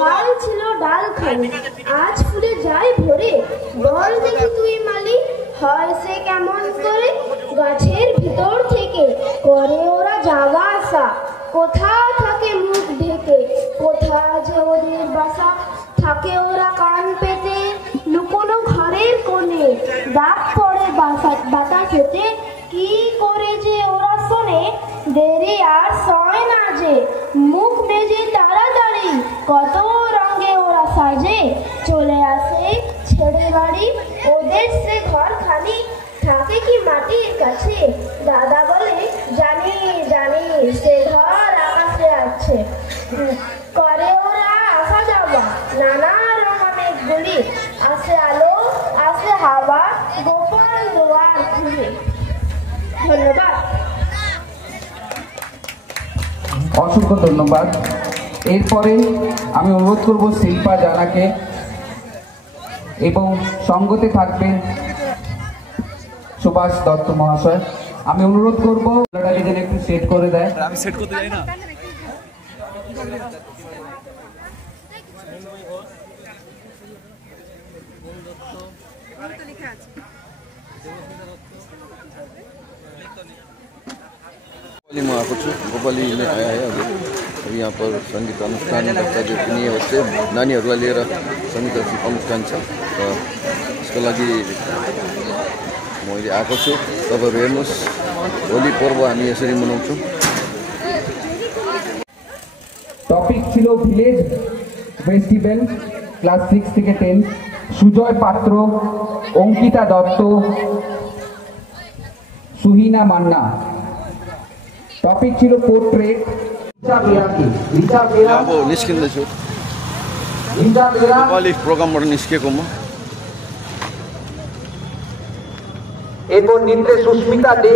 কাল ছিল ডাল খালি, আজ ফুলে যায় ভরে। বল দেখি তুই মালি, হয় সে কেমন করে? গাছের ভিতর থেকে করে ওরা যাওয়া আসা, কোথা থাকে মুখ ঢেকে, কোথা যে ওদের বাসা। থাকে ওরা কান পেতে লুকোনো ঘরের কোণে, ডাক পড়ে বাতাসেতে, কি করে যে ওরা শোনে। দেরি আর সয় না যে, মুখ মেজে তাড়াতাড়ি, কত রঙে ওরা সাজে। চলে আসে ছেড়ে বাড়ি, ওদের সে ঘর খালি, থাকে কি মাটির কাছে। দাদা বলে জানি জানি, সে ঘর আকাশে আছে। করে ওরা আসা যাওয়া নানা রকমের গুলি, আসে আলো আসে হাওয়া, গোপন দোয়ার খুলে। ধন্যবাদ। অসংখ্য ধন্যবাদ। এরপরে আমি অনুরোধ করব শিল্পা জানাকে, এবং সঙ্গতে থাকবেন সুভাষ দত্ত মহাশয়। আমি অনুরোধ করব যেন একটু সেট করে দেয়। আমি সেট করতে যাই না। गोपाली में आया है अभी यहाँ पर संगीत अनुष्ठान का जो कुनै बच्चे नानीहरूलाई लिएर संगीत अनुष्ठान छ र यसको लागि मैले आएको छु। तपाईँहरू हेर्नुहोस्, होली पर्व हामी यसरी मनाउँछौँ। টপিক ছিল ভিলেজ ফেস্টিভ্যাল, ক্লাস 6 থেকে 10। সুজয় পাত্র, অঙ্কিতা দত্ত, সুহিনা মান্না। टॉपिक ছিল पोर्ट्रेट। अब निस्किँदैछु, नेपाली प्रोग्रामबाट निस्केको म। এরপর নৃত্যে সুস্মিতা দে।